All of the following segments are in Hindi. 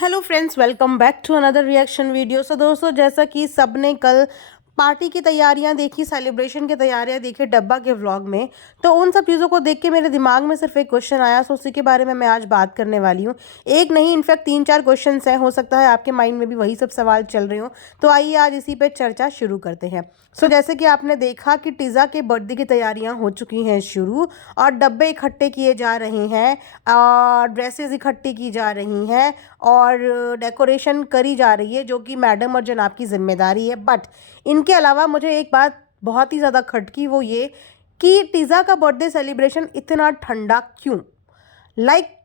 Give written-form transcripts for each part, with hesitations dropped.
Hello friends, welcome back to another reaction video. So दोस्तों, जैसा कि सबने कल पार्टी की तैयारियां देखी, सेलिब्रेशन की तैयारियां देखी डब्बा के व्लॉग में, तो उन सब चीज़ों को देख के मेरे दिमाग में सिर्फ एक क्वेश्चन आया। सो उसी के बारे में मैं आज बात करने वाली हूँ। एक नहीं, इनफैक्ट 3-4 क्वेश्चंस हैं। हो सकता है आपके माइंड में भी वही सब सवाल चल रहे हो। तो आइए आज इसी पे चर्चा शुरू करते हैं। सो जैसे कि आपने देखा कि टीज़ा के बर्थडे की तैयारियां हो चुकी हैं शुरू, और डब्बे इकट्ठे किए जा रहे हैं, और ड्रेसेस इकट्ठी की जा रही हैं, और डेकोरेशन करी जा रही है, जो कि मैडम और जनाब की जिम्मेदारी है। बट इनके अलावा मुझे एक बात बहुत ही ज़्यादा खटकी, वो ये कि टीज़ा का बर्थडे सेलिब्रेशन इतना ठंडा क्यों?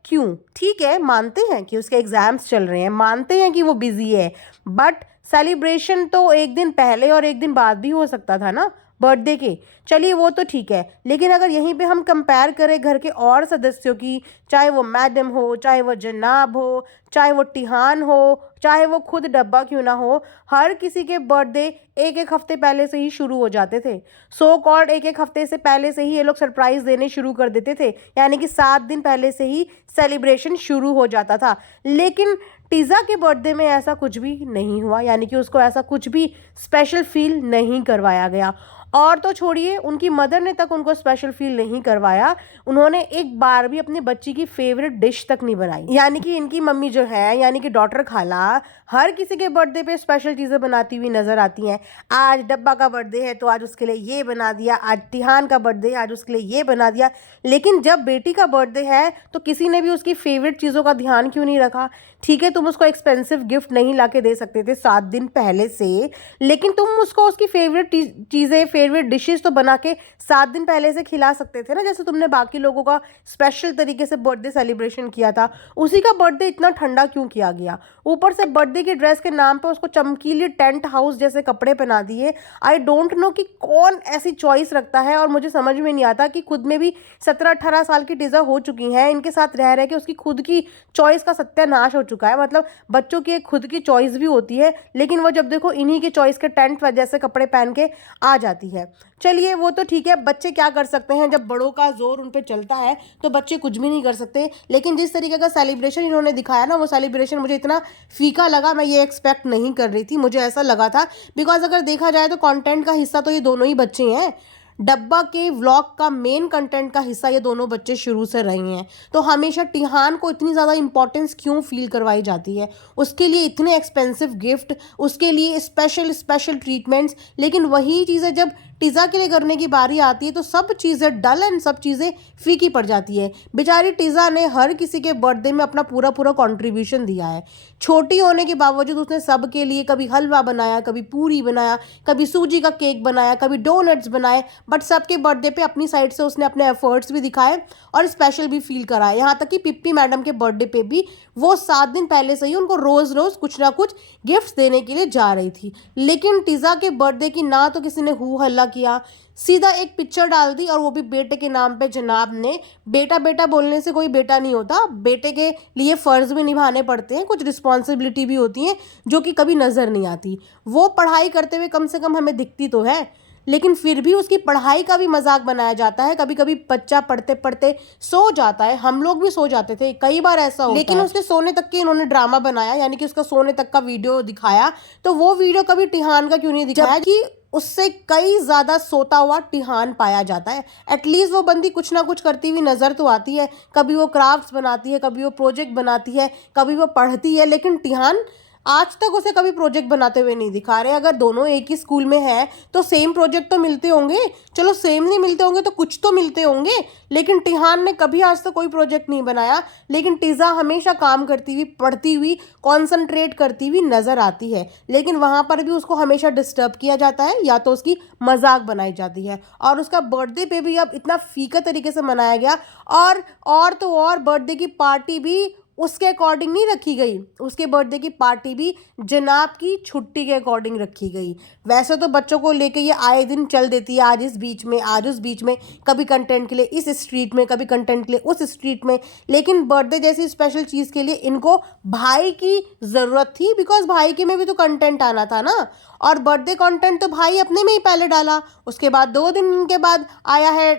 क्यों? ठीक है, मानते हैं कि उसके एग्ज़ाम्स चल रहे हैं, मानते हैं कि वो बिज़ी है, बट सेलिब्रेशन तो एक दिन पहले और एक दिन बाद भी हो सकता था ना बर्थडे के। चलिए वो तो ठीक है, लेकिन अगर यहीं पे हम कंपेयर करें घर के और सदस्यों की, चाहे वो मैडम हो, चाहे वो जनाब हो, चाहे वो टिहान हो, चाहे वो खुद डब्बा क्यों ना हो, हर किसी के बर्थडे एक एक हफ्ते पहले से ही शुरू हो जाते थे। सो कॉल्ड एक एक हफ्ते से पहले से ही ये लोग सरप्राइज देने शुरू कर देते थे, यानी कि 7 दिन पहले से ही सेलिब्रेशन शुरू हो जाता था। लेकिन टीज़ा के बर्थडे में ऐसा कुछ भी नहीं हुआ, यानी कि उसको ऐसा कुछ भी स्पेशल फील नहीं करवाया गया। और तो छोड़िए, उनकी मदर ने तक उनको स्पेशल फील नहीं करवाया। उन्होंने एक बार भी अपनी बच्ची की फेवरेट डिश तक नहीं बनाई। यानी कि इनकी मम्मी जो है, यानी कि डॉटर खाला, हर किसी के बर्थडे पे स्पेशल चीज़ें बनाती हुई नजर आती हैं। आज डब्बा का बर्थडे है तो आज उसके लिए ये बना दिया, आज तिहान का बर्थडे है आज उसके लिए ये बना दिया। लेकिन जब बेटी का बर्थडे है तो किसी ने भी उसकी फेवरेट चीज़ों का ध्यान क्यों नहीं रखा? ठीक है, तुम उसको एक्सपेंसिव गिफ्ट नहीं ला के दे सकते थे 7 दिन पहले से, लेकिन तुम उसको उसकी फेवरेट चीज़ें, फेवरेट डिशेस तो बना के 7 दिन पहले से खिला सकते थे ना, जैसे तुमने बाकी लोगों का स्पेशल तरीके से बर्थडे सेलिब्रेशन किया था। उसी का बर्थडे इतना ठंडा क्यों किया गया? ऊपर से बर्थडे की ड्रेस के नाम पे उसको चमकीली टेंट हाउस जैसे कपड़े पहना दिए। आई डोंट नो कि कौन ऐसी चॉइस रखता है, और मुझे समझ में नहीं आता कि खुद में भी 17-18 साल की टीज़ा हो चुकी हैं, इनके साथ रह रह के उसकी खुद की चॉइस का सत्यानाश हो चुका है। मतलब बच्चों की एक खुद की चॉइस भी होती है, लेकिन वो जब देखो इन्हीं की चॉइस के टेंट जैसे कपड़े पहन के आ जाती है। चलिए वो तो ठीक है, बच्चे क्या कर सकते हैं, जब बड़ों का जोर उन पे चलता है तो बच्चे कुछ भी नहीं कर सकते। लेकिन जिस तरीके का सेलिब्रेशन इन्होंने दिखाया ना, वो सेलिब्रेशन मुझे इतना फीका लगा, मैं ये एक्सपेक्ट नहीं कर रही थी। मुझे ऐसा लगा था, बिकॉज अगर देखा जाए तो कंटेंट का हिस्सा तो ये दोनों ही बच्चे हैं। डब्बा के व्लॉग का मेन कंटेंट का हिस्सा ये दोनों बच्चे शुरू से रहे हैं। तो हमेशा टिहान को इतनी ज़्यादा इंपॉर्टेंस क्यों फील करवाई जाती है? उसके लिए इतने एक्सपेंसिव गिफ्ट, उसके लिए स्पेशल स्पेशल ट्रीटमेंट्स, लेकिन वही चीज़ें जब टीज़ा के लिए करने की बारी आती है तो सब चीज़ें डल एंड सब चीज़ें फीकी पड़ जाती है। बेचारी टीज़ा ने हर किसी के बर्थडे में अपना पूरा पूरा कंट्रीब्यूशन दिया है। छोटी होने के बावजूद उसने सबके लिए कभी हलवा बनाया, कभी पूरी बनाया, कभी सूजी का केक बनाया, कभी डोनट्स बनाए, बट सबके बर्थडे पे अपनी साइड से उसने अपने एफर्ट्स भी दिखाए और स्पेशल भी फील कराए। यहाँ तक कि पिप्पी मैडम के बर्थडे पे भी वो 7 दिन पहले से ही उनको रोज़ रोज़ कुछ ना कुछ गिफ्ट्स देने के लिए जा रही थी। लेकिन टीज़ा के बर्थडे की ना तो किसी ने हू हल्ला किया, सीधा एक पिक्चर डाल दी, और वो भी बेटे के नाम पे जनाब ने। बेटा बेटा बोलने से कोई बेटा नहीं होता, बेटे के लिए फ़र्ज़ भी निभाने पड़ते हैं, कुछ रिस्पॉन्सिबिलिटी भी होती हैं जो कि कभी नज़र नहीं आती। वो पढ़ाई करते हुए कम से कम हमें दिखती तो है, लेकिन फिर भी उसकी पढ़ाई का भी मजाक बनाया जाता है। कभी कभी बच्चा पढ़ते पढ़ते सो जाता है, हम लोग भी सो जाते थे, कई बार ऐसा होता है। लेकिन उसके सोने तक के इन्होंने ड्रामा बनाया, यानी कि उसका सोने तक का वीडियो दिखाया। तो वो वीडियो कभी टिहान का क्यों नहीं दिखाया कि उससे कई ज्यादा सोता हुआ टिहान पाया जाता है? एटलीस्ट वो बंदी कुछ ना कुछ करती हुई नजर तो आती है। कभी वो क्राफ्ट्स बनाती है, कभी वो प्रोजेक्ट बनाती है, कभी वो पढ़ती है, लेकिन टिहान आज तक उसे कभी प्रोजेक्ट बनाते हुए नहीं दिखा रहे। अगर दोनों एक ही स्कूल में हैं तो सेम प्रोजेक्ट तो मिलते होंगे, चलो सेम नहीं मिलते होंगे तो कुछ तो मिलते होंगे। लेकिन टिहान ने कभी आज तक कोई प्रोजेक्ट नहीं बनाया, लेकिन टीज़ा हमेशा काम करती हुई, पढ़ती हुई, कॉन्सेंट्रेट करती हुई नजर आती है। लेकिन वहां पर भी उसको हमेशा डिस्टर्ब किया जाता है, या तो उसकी मजाक बनाई जाती है। और उसका बर्थडे पे भी अब इतना फीका तरीके से मनाया गया, और तो और बर्थडे की पार्टी भी उसके अकॉर्डिंग नहीं रखी गई। उसके बर्थडे की पार्टी भी जनाब की छुट्टी के अकॉर्डिंग रखी गई। वैसे तो बच्चों को लेके ये आए दिन चल देती है, आज इस बीच में, आज उस बीच में, कभी कंटेंट के लिए इस स्ट्रीट में, कभी कंटेंट के लिए उस स्ट्रीट में। लेकिन बर्थडे जैसी स्पेशल चीज़ के लिए इनको भाई की ज़रूरत थी, बिकॉज भाई के में भी तो कंटेंट आना था ना। और बर्थडे कंटेंट तो भाई अपने में ही पहले डाला, उसके बाद 2 दिन के बाद आया है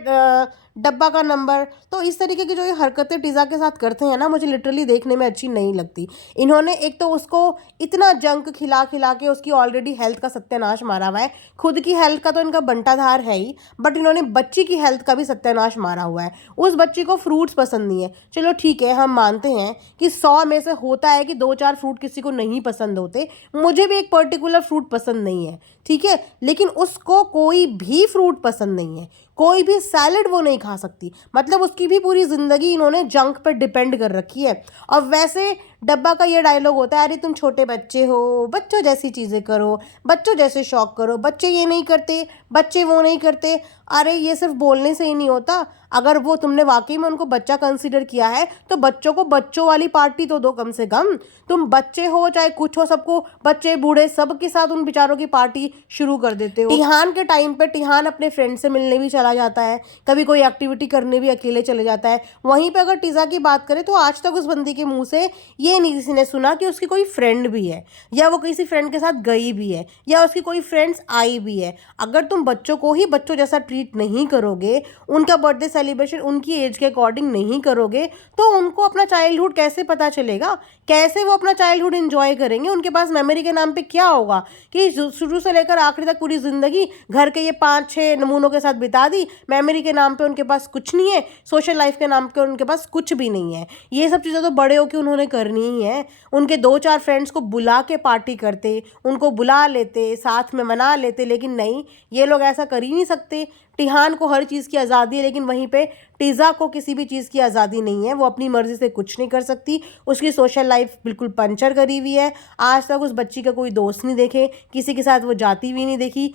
डब्बा का नंबर। तो इस तरीके की जो ये हरकतें टीज़ा के साथ करते हैं ना, मुझे लिटरली देखने में अच्छी नहीं लगती। इन्होंने एक तो उसको इतना जंक खिला खिला के उसकी ऑलरेडी हेल्थ का सत्यानाश मारा हुआ है। खुद की हेल्थ का तो इनका बंटाधार है ही, बट इन्होंने बच्ची की हेल्थ का भी सत्यानाश मारा हुआ है। उस बच्ची को फ्रूट्स पसंद नहीं है, चलो ठीक है, हम मानते हैं कि 100 में से होता है कि 2-4 फ्रूट किसी को नहीं पसंद होते। मुझे भी एक पर्टिकुलर फ्रूट पसंद नहीं है, ठीक है, लेकिन उसको कोई भी फ्रूट पसंद नहीं है, कोई भी सैलड वो नहीं खा सकती। मतलब उसकी भी पूरी ज़िंदगी इन्होंने जंक पर डिपेंड कर रखी है। और वैसे डब्बा का ये डायलॉग होता है, अरे तुम छोटे बच्चे हो, बच्चों जैसी चीज़ें करो, बच्चों जैसे शौक करो, बच्चे ये नहीं करते, बच्चे वो नहीं करते। अरे ये सिर्फ बोलने से ही नहीं होता। अगर वो तुमने वाकई में उनको बच्चा कंसीडर किया है तो बच्चों को बच्चों वाली पार्टी तो दो कम से कम। तुम बच्चे हो चाहे कुछ हो, सबको, बच्चे बूढ़े सब के साथ उन बेचारों की पार्टी शुरू कर देते हो। टिहान के टाइम पे टिहान अपने फ्रेंड से मिलने भी चला जाता है, कभी कोई एक्टिविटी करने भी अकेले चले जाता है। वहीं पे अगर टीज़ा की बात करें तो आज तक उस बंदी के मुंह से ये नहीं किसी ने सुना कि उसकी कोई फ्रेंड भी है, या वो किसी फ्रेंड के साथ गई भी है, या उसकी कोई फ्रेंड्स आई भी है। अगर तुम बच्चों को ही बच्चों जैसा ट्रीट नहीं करोगे, उनका बर्थडे सेलिब्रेशन उनकी एज के अकॉर्डिंग नहीं करोगे, तो उनको अपना चाइल्डहुड कैसे पता चलेगा, कैसे वो अपना चाइल्डहुड एंजॉय करेंगे। उनके पास मेमोरी के नाम पे क्या होगा कि शुरू से लेकर आखिरी तक पूरी ज़िंदगी घर के ये 5-6 नमूनों के साथ बिता दी, मेमोरी के नाम पे उनके पास कुछ नहीं है, सोशल लाइफ के नाम पे उनके पास कुछ भी नहीं है। ये सब चीज़ें तो बड़े होकर उन्होंने करनी ही है। उनके 2-4 फ्रेंड्स को बुला के पार्टी करते, उनको बुला लेते, साथ में मना लेते, लेकिन नहीं, ये लोग ऐसा कर ही नहीं सकते। टिहान को हर चीज़ की आज़ादी है, लेकिन वहीं पे टीज़ा को किसी भी चीज़ की आज़ादी नहीं है। वो अपनी मर्ज़ी से कुछ नहीं कर सकती। उसकी सोशल लाइफ बिल्कुल पंचर करी हुई है। आज तक उस बच्ची का कोई दोस्त नहीं देखे, किसी के साथ वो जाती हुई नहीं देखी,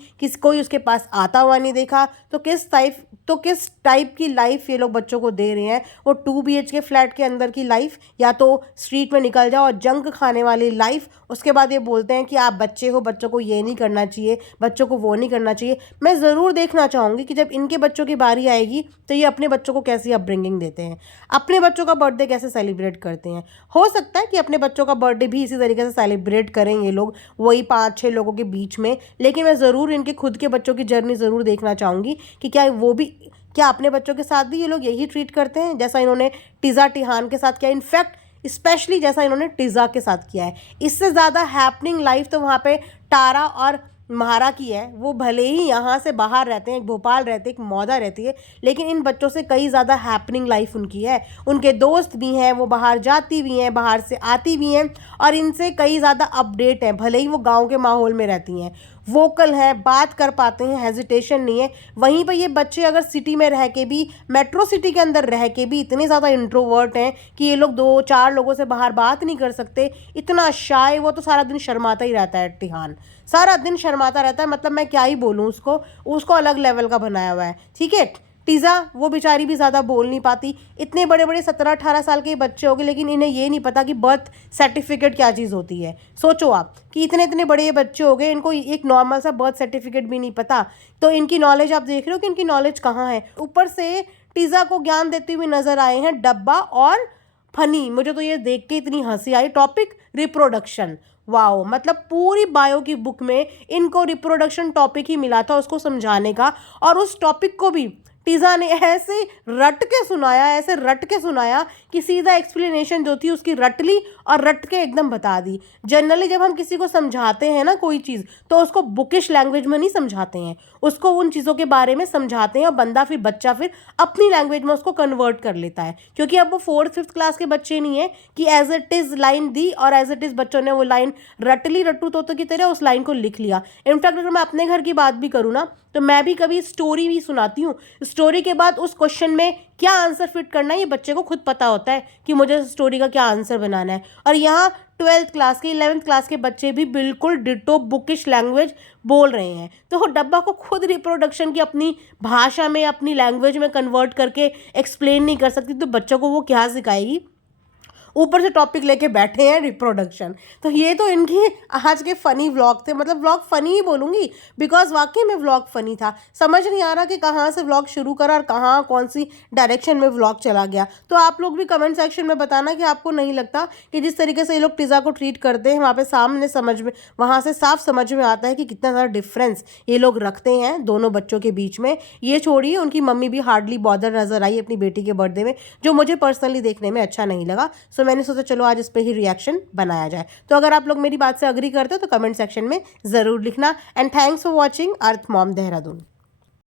कोई उसके पास आता हुआ नहीं देखा। तो किस टाइप की लाइफ ये लोग बच्चों को दे रहे हैं? वो 2 BHK फ्लैट के अंदर की लाइफ, या तो स्ट्रीट में निकल जाओ और जंक खाने वाली लाइफ। उसके बाद ये बोलते हैं कि आप बच्चे हो, बच्चों को ये नहीं करना चाहिए, बच्चों को वो नहीं करना चाहिए। मैं ज़रूर देखना चाहूँगी कि जब इनके बच्चों की बारी आएगी तो ये अपने बच्चों को कैसी अपब्रिंगिंग देते हैं, अपने बच्चों का बर्थडे कैसे सेलिब्रेट करते हैं। हो सकता है कि अपने बच्चों का बर्थडे भी इसी तरीके से सेलिब्रेट करें ये लोग, वही 5-6 लोगों के बीच में। लेकिन मैं ज़रूर इनके खुद के बच्चों की जर्नी ज़रूर देखना चाहूँगी कि क्या अपने बच्चों के साथ भी ये लोग यही ट्रीट करते हैं जैसा इन्होंने टीज़ा टिहान के साथ किया। इनफैक्ट स्पेशली जैसा इन्होंने टीज़ा के साथ किया है। इससे ज़्यादा हैपनिंग लाइफ तो वहाँ पे टारा और महारा की है। वो भले ही यहाँ से बाहर रहते हैं, एक भोपाल रहते हैं, एक मौदा रहती है, लेकिन इन बच्चों से कई ज़्यादा हैपनिंग लाइफ उनकी है। उनके दोस्त भी हैं, वो बाहर जाती भी हैं, बाहर से आती भी हैं, और इनसे कई ज़्यादा अपडेट हैं। भले ही वो गांव के माहौल में रहती हैं, वोकल हैं, बात कर पाते हैं, हेजिटेशन नहीं है। वहीं पर ये बच्चे अगर सिटी में रह के भी, मेट्रो सिटी के अंदर रह के भी इतने ज़्यादा इंट्रोवर्ट हैं कि ये लोग 2-4 लोगों से बाहर बात नहीं कर सकते, इतना शाय। वो तो सारा दिन शर्माता ही रहता है टिहान, सारा दिन शर्माता रहता है। मतलब मैं क्या ही बोलूँ, उसको अलग लेवल का बनाया हुआ है, ठीक है। टीज़ा वो बेचारी भी ज़्यादा बोल नहीं पाती। इतने बड़े बड़े 17-18 साल के बच्चे हो गए, लेकिन इन्हें ये नहीं पता कि बर्थ सर्टिफिकेट क्या चीज़ होती है। सोचो आप कि इतने इतने बड़े बच्चे हो गए, इनको एक नॉर्मल सा बर्थ सर्टिफिकेट भी नहीं पता। तो इनकी नॉलेज आप देख रहे हो कि इनकी नॉलेज कहाँ है। ऊपर से टीज़ा को ज्ञान देते हुए नजर आए हैं डब्बा और फनी। मुझे तो ये देख के इतनी हंसी आई। टॉपिक रिप्रोडक्शन, वाओ, मतलब पूरी बायो की बुक में इनको रिप्रोडक्शन टॉपिक ही मिला था उसको समझाने का, और उस टॉपिक को भी टीज़ा ने ऐसे रट के सुनाया कि सीधा एक्सप्लेनेशन जो थी उसकी रट ली और रट के एकदम बता दी। जनरली जब हम किसी को समझाते हैं ना कोई चीज़, तो उसको बुकिश लैंग्वेज में नहीं समझाते हैं, उसको उन चीज़ों के बारे में समझाते हैं, और बच्चा फिर अपनी लैंग्वेज में उसको कन्वर्ट कर लेता है। क्योंकि अब वो 4th-5th क्लास के बच्चे नहीं है कि एज इट इज़ लाइन दी और एज इट इज़ बच्चों ने वो लाइन रट्टू तोतो की तरह उस लाइन को लिख लिया। इनफैक्ट अगर मैं अपने घर की बात भी करूँ ना, तो मैं भी कभी स्टोरी भी सुनाती हूँ। स्टोरी के बाद उस क्वेश्चन में क्या आंसर फिट करना है ये बच्चे को खुद पता होता है कि मुझे स्टोरी का क्या आंसर बनाना है। और यहाँ 12th क्लास के 11th क्लास के बच्चे भी बिल्कुल डिटो बुकिश लैंग्वेज बोल रहे हैं। तो डब्बा को खुद रिप्रोडक्शन की अपनी भाषा में, अपनी लैंग्वेज में कन्वर्ट करके एक्सप्लेन नहीं कर सकती, तो बच्चों को वो क्या सिखाएगी। ऊपर से टॉपिक लेके बैठे हैं रिप्रोडक्शन। तो ये तो इनके आज के फ़नी व्लॉग थे, मतलब व्लॉग फ़नी ही बोलूँगी बिकॉज वाकई में व्लॉग फ़नी था। समझ नहीं आ रहा कि कहाँ से व्लॉग शुरू करा और कहाँ कौन सी डायरेक्शन में व्लॉग चला गया। तो आप लोग भी कमेंट सेक्शन में बताना कि आपको नहीं लगता कि जिस तरीके से ये लोग टीज़ा को ट्रीट करते हैं वहाँ पे सामने समझ में, वहाँ से साफ समझ में आता है कि कितना ज़्यादा डिफरेंस ये लोग रखते हैं दोनों बच्चों के बीच में। ये छोड़िए, उनकी मम्मी भी हार्डली बॉदर नजर आई अपनी बेटी के बर्थडे में, जो मुझे पर्सनली देखने में अच्छा नहीं लगा। सो मैंने सोचा चलो आज इस पर ही रिएक्शन बनाया जाए। तो अगर आप लोग मेरी बात से अग्री करते हो तो कमेंट सेक्शन में ज़रूर लिखना। And thanks for watching earth mom Dehradun.